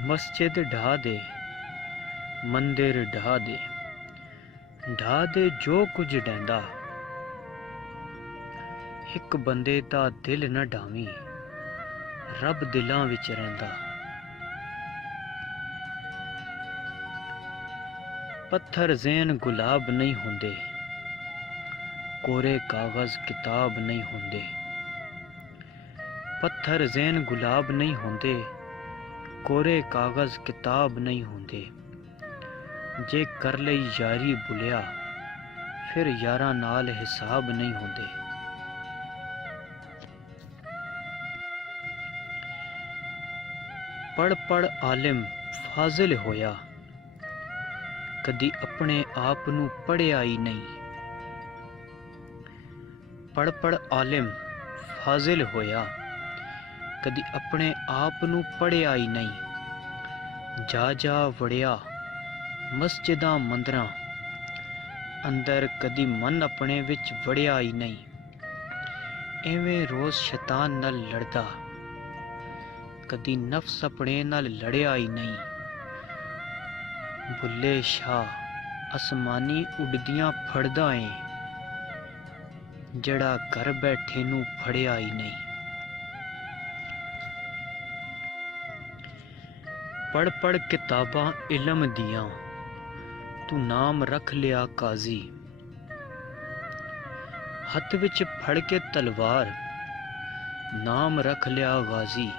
मस्जिद ढा दे, मंदिर ढा दे जो कुछ डैंदा। एक बंदे दा दिल न ढावी, रब दिलां विच रहिंदा। पत्थर ज़हन गुलाब नहीं हुंदे, कोरे कागज़ किताब नहीं हुंदे। पत्थर ज़हन गुलाब नहीं हुंदे, कोरे कागज़ किताब नहीं हुंदे। जे कर लई यारी बुलिया, फिर यारां नाल हिसाब नहीं हुंदे। पढ़ पढ़ आलिम फाजिल होया, कदी अपने आप नूं पढ़िया ही नहीं। पढ़ पढ़ आलिम फाजिल होया, कदी अपने आप नूं पढ़िया ही नहीं। जा जा वड़िया मस्जिदां मंदरां, अंदर कदी मन अपने विच वड़िया ही नहीं। एवें रोज़ शैतान नाल लड़दा, कदी नफ्स अपने नाल लड़िया ही नहीं। बुल्ले शाह आसमानी उड़दियां फड़दा ऐ, जड़ा घर बैठे नूं फड़िया ही नहीं। पढ़ पढ़ किताबां इलम दियां, तू नाम रख लिया काजी। हथ विच फड़ के तलवार, नाम रख लिया गाजी।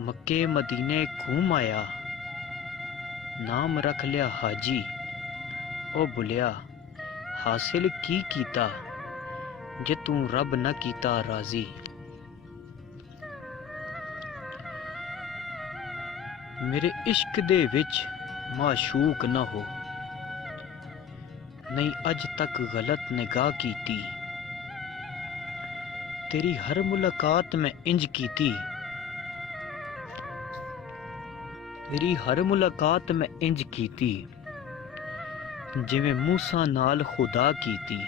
मक्के मदीने घूम आया, नाम रख लिया हाजी। ओ बुलिया हासिल की कीता, जे तू रब न कीता राजी। मेरे इश्क दे विच माशूक न हो, नहीं अज तक गलत निगाह कीती। तेरी हर मुलाकात मैं इंज कीती, तेरी हर मुलाकात मैं इंज कीती, जिवें मूसा नाल खुदा कीती।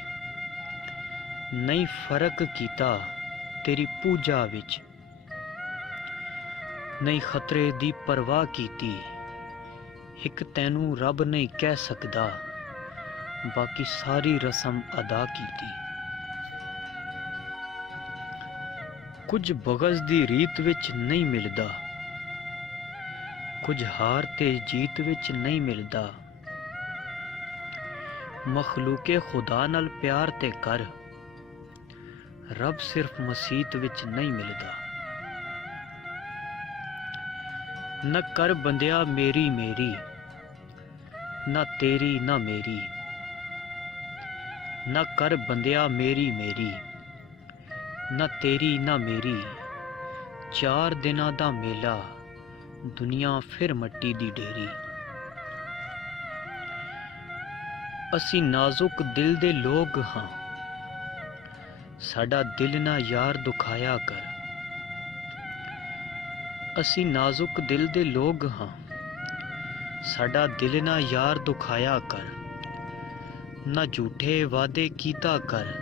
नहीं फर्क कीता तेरी पूजा विच, नहीं खतरे दी परवाह कीती। एक तैनू रब नहीं कह सकदा, बाकी सारी रस्म अदा कीती। कुछ बगज़ दी रीत विच नहीं मिलदा, कुछ हार ते जीत विच नहीं मिलदा। मखलूके खुदा नाल प्यार ते कर, रब सिर्फ मसीत विच नहीं मिलदा। न कर बंदिया मेरी मेरी, ना तेरी ना मेरी। न कर बंदिया मेरी मेरी, ना तेरी ना मेरी। चार दिनां दा मेला, दुनिया फिर मट्टी दी ढेरी। असी नाजुक दिल दे लोग हां, साडा दिल ना यार दुखाया कर। असी नाजुक दिल दे लोग हां, साडा दिल ना यार दुखाया कर। ना झूठे वादे कीता कर,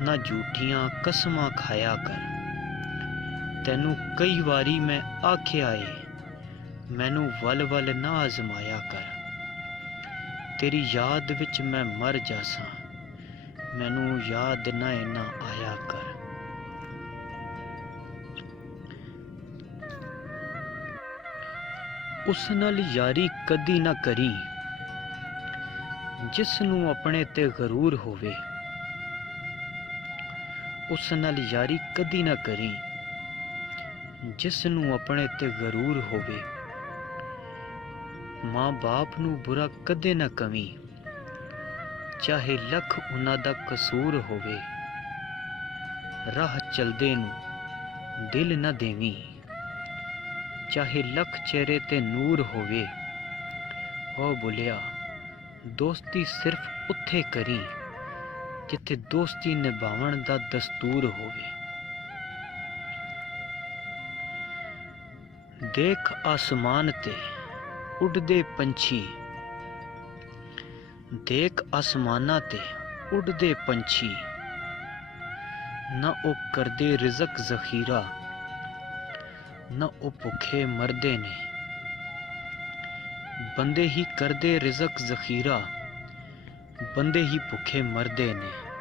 ना झूठियां कसमां खाया कर। तैनू कई वारी मैं आख्या ऐ, मैनू वल वल ना आजमाया कर। तेरी याद विच मैं मर जासां, मैनू याद ना इना आया कर। उस नाल यारी कदी ना करी, जिस नू अपने ते गरूर होवे। उस नाल यारी कदी ना करी, जिस नू अपने ते गरूर होवे। मां बाप नू बुरा कदे ना कवी, चाहे लख उन्हां दा कसूर होवे। राह चलदे नू दिल ना देवी, चाहे लख चेहरे ते नूर होवे। ओ बुलिया दोस्ती सिर्फ उत्थे करी, जिथे दोस्ती निभावण दा दस्तूर होवे। देख आसमान ते उड़दे पंछी, देख आसमाना ते उड़दे पंछी। ना ओ करदे रिज़क ज़खीरा, ਨਾ ਉਹ ਭੁੱਖੇ ਮਰਦੇ ਨੇ। ਬੰਦੇ ਹੀ ਕਰਦੇ ਰਿਜ਼ਕ ਜ਼ਖੀਰਾ, ਬੰਦੇ ਹੀ ਭੁੱਖੇ ਮਰਦੇ ਨੇ।